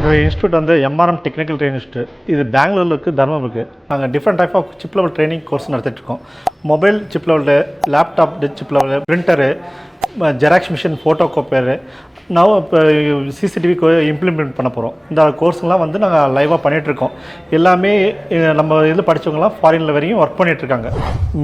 என்னோடய இன்ஸ்டியூட் வந்து MRM technical training institute. இது பெங்களூரில் இருக்குது, தர்மபுரிக்கு. நாங்கள் different type of chip level training course நடத்திட்டுருக்கோம். Mobile chip level, laptop chip level, printer, xerox machine, photo copier, நான் இப்போ சிசிடிவி இம்ப்ளிமெண்ட் பண்ண போகிறோம். இந்த கோர்ஸ்லாம் வந்து நாங்கள் லைவாக பண்ணிகிட்ருக்கோம். எல்லாமே நம்ம இதில் படித்தவங்களாம் ஃபாரினில் வரையும் ஒர்க் பண்ணிகிட்ருக்காங்க.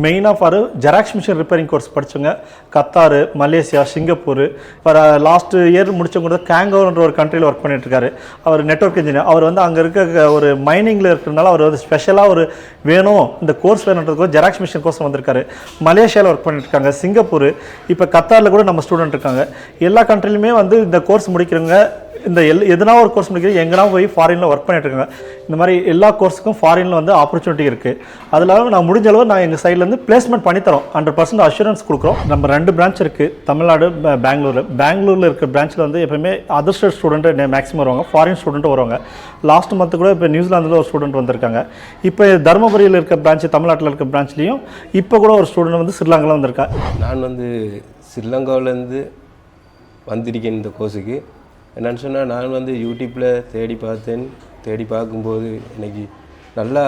மெயினாக for xerox machine repairing course படித்தவங்க கத்தார், மலேசியா, சிங்கப்பூர். இப்போ லாஸ்ட் இயர் முடித்தவங்க கூட கேங்கோன்ற ஒரு கண்ட்ரியில் ஒர்க் பண்ணிகிட்ருக்காரு. அவர் நெட்வொர்க் இன்ஜினியர். அவர் வந்து அங்கே இருக்க ஒரு மைனிங்கில் இருக்கிறதுனால அவர் வந்து ஸ்பெஷலாக ஒரு வேணும் இந்த கோர்ஸ் வேணுன்றதுக்கு ஜெராக்ஸ் மிஷின் கோர்ஸ் வந்திருக்காரு. மலேசியாவில் ஒர்க் பண்ணிட்டுருக்காங்க, சிங்கப்பூர், இப்போ கத்தாரில் கூட நம்ம ஸ்டூடெண்ட் இருக்காங்க. எல்லா கண்ட்ரிலுமே வந்து இந்த கோர்ஸ் முடிக்கிறவங்க இந்த எதனா ஒரு கோர்ஸ் முடிக்கிறது எங்கன்னா போய் ஃபாரினில் ஒர்க் பண்ணிட்டு இருக்காங்க. இந்த மாதிரி எல்லா கோர்ஸுக்கும் ஃபாரினில் வந்து ஆப்பர்ச்சுனிட்டி இருக்குது. அதில் நான் முடிஞ்ச அளவு நான் எங்கள் சைட்லேருந்து பிளேஸ்மெண்ட் பண்ணித்தரோம். 100% அஷூரன்ஸ் கொடுக்குறோம். நம்ம 2 பிரான்ச் இருக்குது, தமிழ்நாடு, பெங்களூரில் இருக்கிற பிரான்ச்சில் வந்து எப்போயுமே அதர் ஸ்டேட் ஸ்டூடெண்ட்டு மேக்ஸிமம் வருவாங்க, ஃபாரின் ஸ்டூடெண்ட்டு வருவாங்க. லாஸ்ட் மந்த்து கூட இப்போ நியூசிலாந்தில் ஒரு ஸ்டூடெண்ட் வந்திருக்காங்க. இப்போ தருமபுரியில் இருக்க பிரான்ச்சு, தமிழ்நாட்டில் இருக்க பிரான்ச்லேயும் இப்போ கூட ஒரு ஸ்டூடெண்ட் வந்து ஸ்ரீலங்காவில் வந்திருக்கா. நான் வந்து ஸ்ரீலங்காவிலேருந்து வந்திருக்கேன் இந்த கோர்ஸுக்கு. என்னென்னு சொன்னால், நான் வந்து யூடியூப்பில் தேடி பார்க்கும்போது எனக்கு நல்லா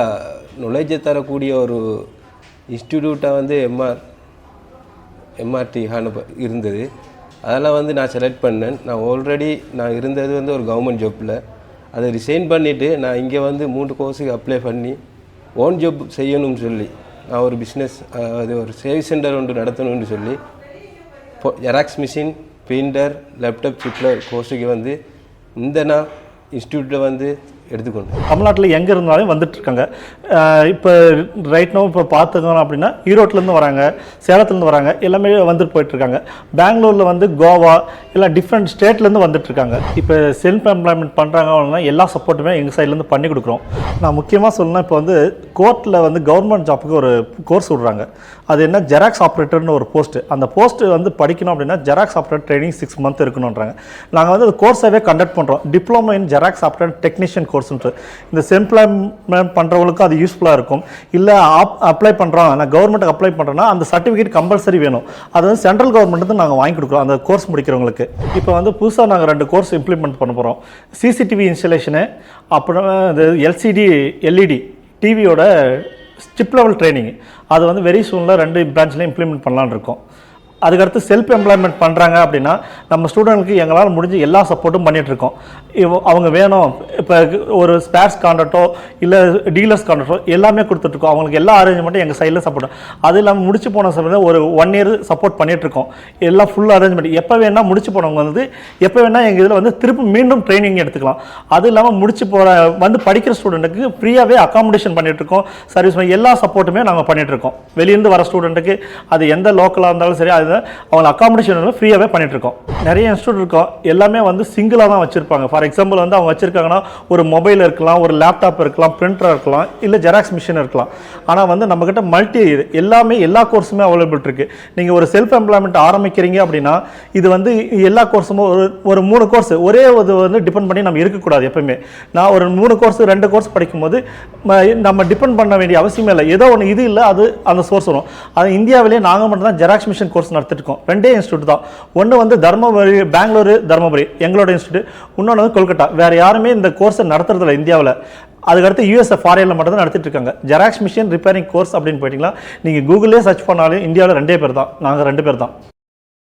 நுழைஞ்ச தரக்கூடிய ஒரு இன்ஸ்டிடியூட்டாக வந்து எம்ஆர்டி இருந்தது. அதெல்லாம் வந்து நான் செலக்ட் பண்ணேன். நான் இருந்தது வந்து ஒரு கவர்மெண்ட் ஜாப்பில். அதை ரிசைன் பண்ணிவிட்டு நான் இங்கே வந்து 3 கோர்ஸுக்கு அப்ளை பண்ணி ஓன் ஜாப் செய்யணும்னு சொல்லி நான் ஒரு பிஸ்னஸ், அது ஒரு சர்வீஸ் சென்டர் ஒன்று நடத்தணும்னு சொல்லி ஜெராக்ஸ் மிஷின், பிரிண்டர், லேப்டாப் சிப்பில் கோர்ஸுக்கு வந்து இந்த நான் இன்ஸ்டியூட்டில் வந்து எடுத்துக்கொண்டு தமிழ்நாட்டில் எங்கே இருந்தாலும் வந்துட்டுருக்காங்க. இப்போ ரைட் நோ இப்போ பார்த்துக்கணும் அப்படின்னா ஈரோட்டிலேருந்து வராங்க, சேலத்துலேருந்து வராங்க, எல்லாமே வந்துட்டு போயிட்டுருக்காங்க. பெங்களூரில் வந்து கோவா, எல்லாம் டிஃப்ரெண்ட் ஸ்டேட்லேருந்து வந்துட்டுருக்காங்க. இப்போ செல்ஃப் எம்ப்ளாய்மெண்ட் பண்ணுறாங்க அப்படின்னா எல்லா சப்போர்ட்டுமே எங்கள் சைட்லேருந்து பண்ணி கொடுக்குறோம். நான் முக்கியமாக சொல்லணும்னா, இப்போ வந்து கோர்ட்டில் வந்து கவர்மெண்ட் ஜாப்புக்கு ஒரு கோர்ஸ் விட்றாங்க. அது என்ன, ஜெராக்ஸ் ஆப்ரேட்டர்னு ஒரு போஸ்ட்டு. அந்த போஸ்ட்டு வந்து படிக்கணும் அப்படின்னா ஜெராக்ஸ் ஆப்ரேட்டர் ட்ரைனிங் 6 மந்த் இருக்கணுன்றாங்க. நாங்கள் வந்து கோர்ஸாகவே கண்டக்ட் பண்ணுறோம். Diploma in xerox operator technician கோர்ஸ்ன்ட்டு. இந்த எம்ப்ளாய்மெண்ட் பண்ணுறவங்களுக்கு அது யூஸ்ஃபுல்லாக இருக்கும். இல்லை அப்ளை பண்ணுறோம், நான் கவர்மெண்ட்டுக்கு அப்ளை பண்ணுறேன்னா அந்த சர்டிஃபிகேட் கம்பல்சரி வேணும். அது வந்து சென்ட்ரல் கவர்மெண்ட்டு நாங்கள் வாங்கி கொடுக்குறோம் அந்த கோர்ஸ் முடிக்கிறவங்களுக்கு. இப்போ வந்து புதுசாக நாங்கள் 2 கோர்ஸ் இம்ப்ளிமெண்ட் பண்ண போகிறோம். சிசிடிவி இன்ஸ்டலேஷனு, அப்புறம் இந்த எல்சிடி எல்இடி டிவியோட சிப் லெவல் ட்ரைனிங். அது வந்து வெரி சூனில் 2 பிரான்ச்லேயும் இம்ப்ளிமெண்ட் பண்ணலான்னு இருக்கோம். அதுக்கடுத்து செல்ஃப் எம்ப்ளாய்மெண்ட் பண்ணுறாங்க அப்படின்னா நம்ம ஸ்டூடெண்ட்க்கு எங்களால் முடிஞ்சு எல்லா சப்போர்ட்டும் பண்ணிகிட்ருக்கோம். அவங்க வேணும், இப்போ ஒரு ஸ்பேர்ஸ் கான்ட்ராக்டோ இல்லை டீலர்ஸ் கான்ட்ராக்டோ எல்லாமே கொடுத்துட்ருக்கோம். அவங்களுக்கு எல்லா அரேஞ்ச்மெண்ட்டும் எங்கள் சைடில் சப்போர்ட். அது இல்லாமல் முடிச்சு போன சமயத்தில் ஒரு 1 இயர் சப்போர்ட் பண்ணிகிட்ருக்கோம். எல்லாம் ஃபுல் அரேஞ்ச்மெண்ட். எப்போ வேணால் முடிச்சு போனவங்க வந்து எப்போ வேணால் எங்கள் இதில் வந்து திருப்பி மீண்டும் ட்ரைனிங் எடுத்துக்கலாம். அது இல்லாமல் முடிச்சு போகிற வந்து படிக்கிற ஸ்டூடெண்ட்டுக்கு ஃப்ரீயாகவே அக்காமடேஷன் பண்ணிகிட்ருக்கோம். சர்வீஸ் எல்லா சப்போர்ட்டுமே நாங்கள் பண்ணிகிட்ருக்கோம். வெளியிருந்து வர ஸ்டூடெண்ட்டுக்கு அது எந்த லோக்கலாக இருந்தாலும் சரி, அது அவங்க அக்காமடேஷன் ஃப்ரீயாகவே பண்ணிட்டுருக்கோம். நிறைய இன்ஸ்டியூட் இருக்கோம், எல்லாமே வந்து சிங்கிளாக தான் வச்சுருப்பாங்க. ஃபார் எக்ஸாம்பிள் வந்து அவங்க வச்சுருக்காங்கன்னா ஒரு மொபைல் இருக்கலாம், ஒரு லேப்டாப் இருக்கலாம், பிரிண்டர் இருக்கலாம், இல்லை ஜெராக்ஸ் மிஷின் இருக்கலாம். ஆனால் வந்து நம்மக்கிட்ட மல்டி எல்லாமே எல்லா கோர்ஸுமே அவைலபிள் இருக்குது. நீங்கள் ஒரு செல்ஃப் எம்ப்ளாய்மெண்ட் ஆரம்பிக்கிறீங்க அப்படின்னா இது வந்து எல்லா கோர்ஸும் ஒரு 3 கோர்ஸ் ஒரே இது வந்து டிபெண்ட் பண்ணி நம்ம இருக்கக்கூடாது. எப்பவுமே நான் ஒரு 3 கோர்ஸ் 2 கோர்ஸ் படிக்கும்போது நம்ம டிபெண்ட் பண்ண வேண்டிய அவசியமே இல்லை. ஏதோ ஒன்று இது இல்லை, அது அந்த சோர்ஸ் வரும். அது இந்தியாவிலேயே நாங்கள் மட்டும் தான் ஜெராக்ஸ் மிஷின் கோர்ஸ் நடத்திட்டு 2 இன்ஸ்டியூட் தான். ஒன்று வந்து தர்மபுரி, பெங்களூரு, தர்மபுரி எங்களோட இன்ஸ்டியூட். இன்னொன்று வந்து கொல்கட்டா. வேறு யாருமே இந்த கோர்ஸை நடத்துறதில்ல இந்தியாவில். அதுக்கடுத்து யூஎஸ்ஏ ஃபாரினில் மட்டும் தான் நடத்திட்டு இருக்காங்க. ஜெராக்ஸ் மிஷின் ரிப்பேரிங் கோர்ஸ் அப்படின்னு போயிட்டீங்களா, நீங்கள் கூகுளே சர்ச் பண்ணாலும் இந்தியாவில் 2 பேர் தான், நாங்கள் 2 பேர் தான்.